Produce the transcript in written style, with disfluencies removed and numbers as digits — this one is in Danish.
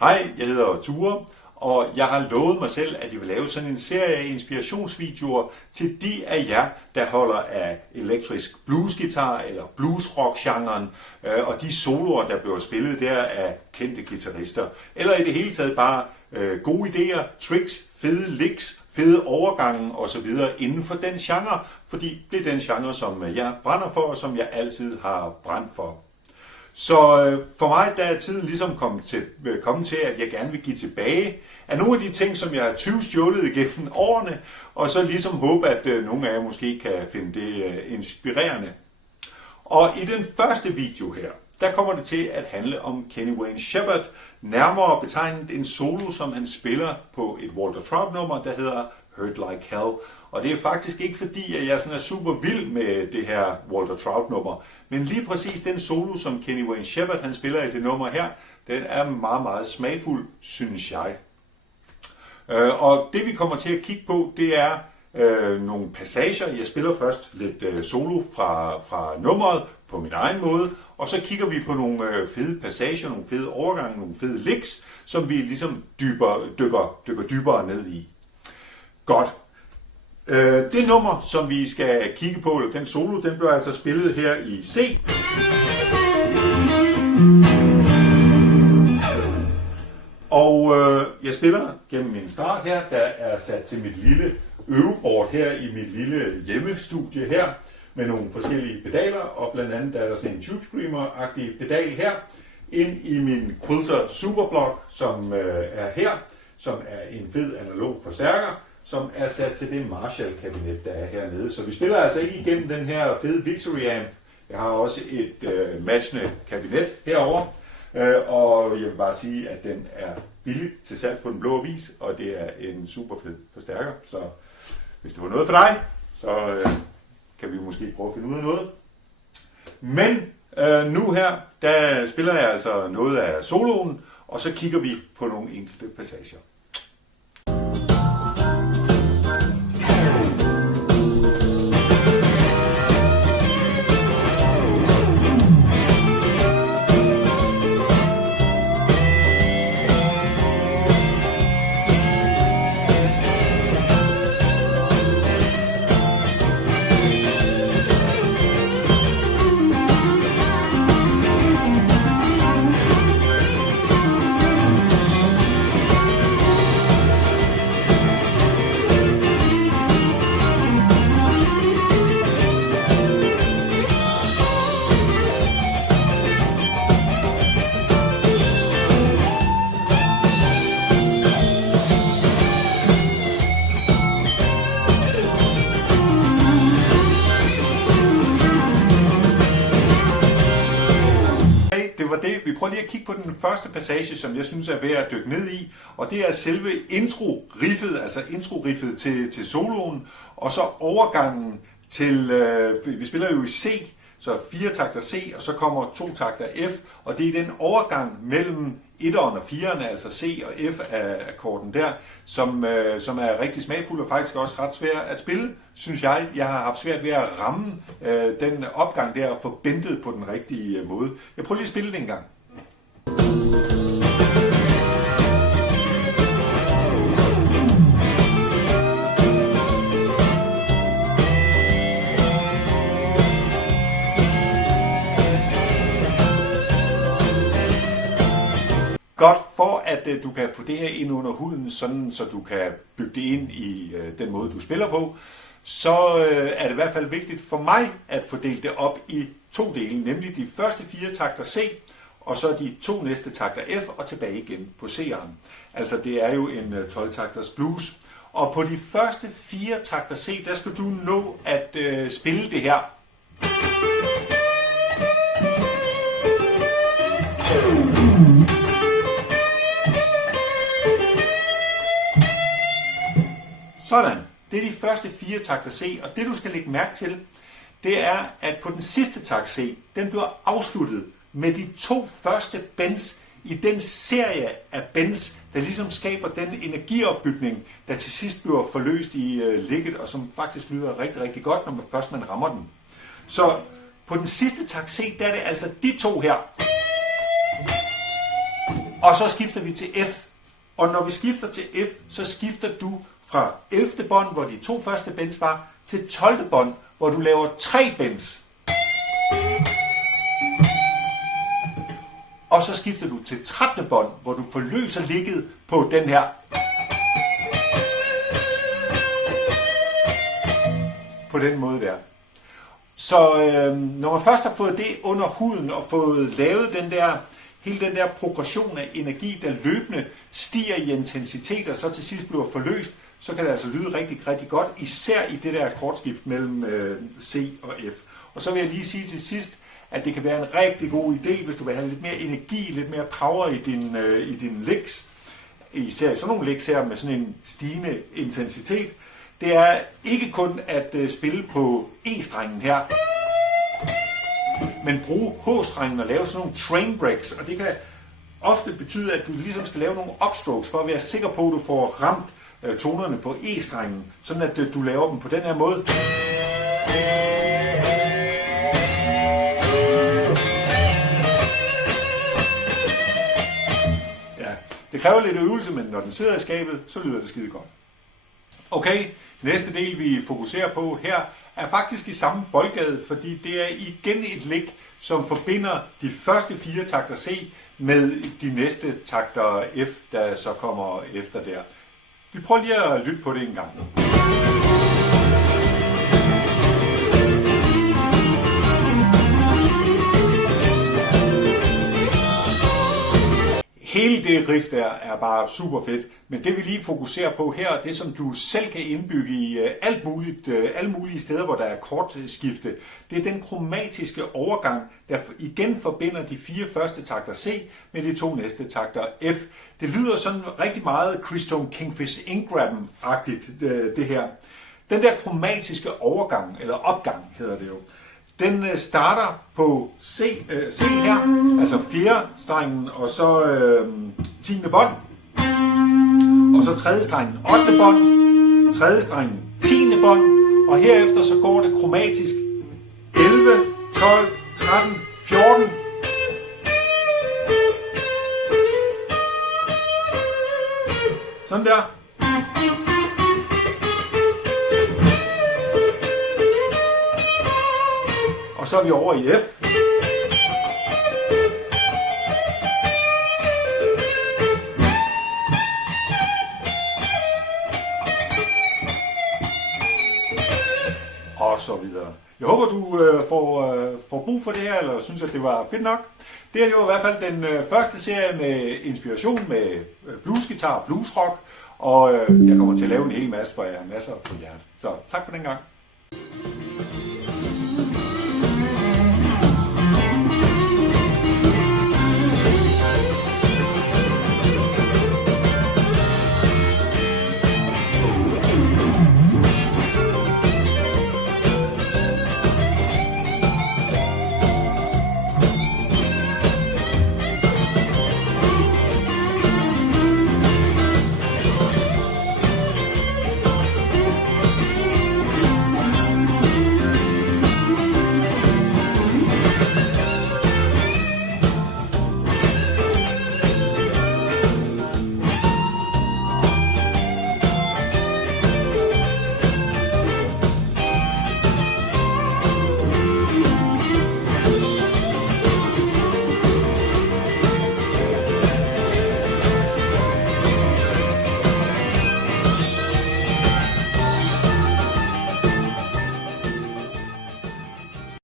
Hej, jeg hedder Ture, og jeg har lovet mig selv, at jeg vil lave sådan en serie af inspirationsvideoer til de af jer, der holder af elektrisk bluesgitar eller bluesrock-genren, og de soloer, der bliver spillet der af kendte guitarister. Eller i det hele taget bare gode idéer, tricks, fede licks, fede overgange osv. inden for den genre, fordi det er den genre, som jeg brænder for, og som jeg altid har brændt for. Så for mig der er tiden ligesom kommet til, at jeg gerne vil give tilbage af nogle af de ting, som jeg har tyvstjålet igennem årene, og så ligesom håbe, at nogle af jer måske kan finde det inspirerende. Og i den første video her, der kommer det til at handle om Kenny Wayne Shepherd, nærmere betegnet en solo, som han spiller på et Walter Trout nummer, der hedder Hurt Like Hell. Og det er faktisk ikke fordi, at jeg sådan er super vild med det her Walter Trout nummer, men lige præcis den solo, som Kenny Wayne Shepherd han spiller i det nummer her, den er meget, meget smagfuld, synes jeg. Og det vi kommer til at kigge på, det er nogle passager. Jeg spiller først lidt solo fra nummeret på min egen måde, og så kigger vi på nogle fede passager, nogle fede overgange, nogle fede licks, som vi ligesom dykker dybere ned i. Godt. Det nummer, som vi skal kigge på, eller den solo, den bliver altså spillet her i C. Og jeg spiller gennem min start her, der er sat til mit lille øvebord her i mit lille hjemmestudie her, med nogle forskellige pedaler, og blandt andet der er der sådan en Tube Screamer-agtig pedal her, ind i min Quilter Superblock, som er her, som er en fed analog forstærker, som er sat til det Marshall-kabinet, der er hernede. Så vi spiller altså ikke igennem den her fede Victory Amp. Jeg har også et matchende kabinet herover, og jeg vil bare sige, at den er billigt til salg på Den Blå Avis, og det er en super fed forstærker. Så hvis det var noget for dig, så kan vi måske prøve at finde ud af noget. Men nu her, der spiller jeg altså noget af soloen, og så kigger vi på nogle enkelte passager. Det var det. Vi prøver lige at kigge på den første passage, som jeg synes er værd at dykke ned i, og det er selve intro-riffet, altså intro-riffet til soloen, og så overgangen til, vi spiller jo i C, så 4 takter C, og så kommer 2 takter F, og det er den overgang mellem 1'eren og 4'eren, altså C og F af akkorden der, som er rigtig smagfuld og faktisk også ret svær at spille, synes jeg. Jeg har haft svært ved at ramme den opgang der og få bentet på den rigtige måde. Jeg prøver lige at spille det en gang. Godt, for at du kan få det her ind under huden, sådan så du kan bygge det ind i den måde, du spiller på, så er det i hvert fald vigtigt for mig at fordele det op i 2 dele, nemlig de første 4 takter C, og så de 2 næste takter F, og tilbage igen på C'eren. Altså det er jo en 12-takters blues. Og på de første 4 takter C, der skal du nå at spille det her. Sådan. Det er de første 4 takter C, og det du skal lægge mærke til, det er, at på den sidste takt C, den bliver afsluttet med de 2 første bends i den serie af bends, der ligesom skaber den energiopbygning, der til sidst bliver forløst i ligget, og som faktisk lyder rigtig, rigtig godt, når man rammer den. Så på den sidste takt C, der er det altså de 2 her. Og så skifter vi til F. Og når vi skifter til F, så skifter du fra 11. bånd, hvor de 2 første bends var, til 12. bånd, hvor du laver 3 bends. Og så skifter du til 13. bånd, hvor du forløser ligget på den her. På den måde der. Så når man først har fået det under huden og fået lavet hele den der progression af energi, der løbende stiger i intensitet og så til sidst bliver forløst, så kan det altså lyde rigtig, rigtig godt, især i det der akkordskift mellem C og F. Og så vil jeg lige sige til sidst, at det kan være en rigtig god idé, hvis du vil have lidt mere energi, lidt mere power i din licks, især i sådan nogle licks her med sådan en stigende intensitet. Det er ikke kun at spille på E-strengen her, men bruge H-strengen og lave sådan nogle train breaks, og det kan ofte betyde, at du ligesom skal lave nogle upstrokes for at være sikker på, at du får ramt tonerne på E-strengen, sådan at du laver dem på den her måde. Ja, det kræver lidt øvelse, men når den sidder i skabet, så lyder det skide godt. Okay, næste del vi fokuserer på her er faktisk i samme boldgade, fordi det er igen et lick, som forbinder de første 4 takter C med de næste takter F, der så kommer efter der. Vi prøver lige at lytte på det en gang. Hele det riff der er bare super fedt, men det vi lige fokuserer på her, det som du selv kan indbygge i alle mulige steder, hvor der er akkordskifte, det er den kromatiske overgang, der igen forbinder de 4 første takter C med de 2 næste takter F. Det lyder sådan rigtig meget Christone Kingfish Ingram-agtigt, det her. Den der kromatiske overgang, eller opgang hedder det jo, den starter på C her, altså 4. strengen, og så 10. bånd, og så 3. strengen 8. bånd, 3. strengen 10. bånd, og herefter så går det kromatisk 11, 12, 13, 14. Sådan der. Og så er vi over i F. Og så videre. Jeg håber, du får brug for det her, eller synes, at det var fedt nok. Det her det var i hvert fald den første serie med inspiration med bluesgitar og bluesrock. Og jeg kommer til at lave en hel masse, for jeg har masser på hjertet. Så tak for den gang.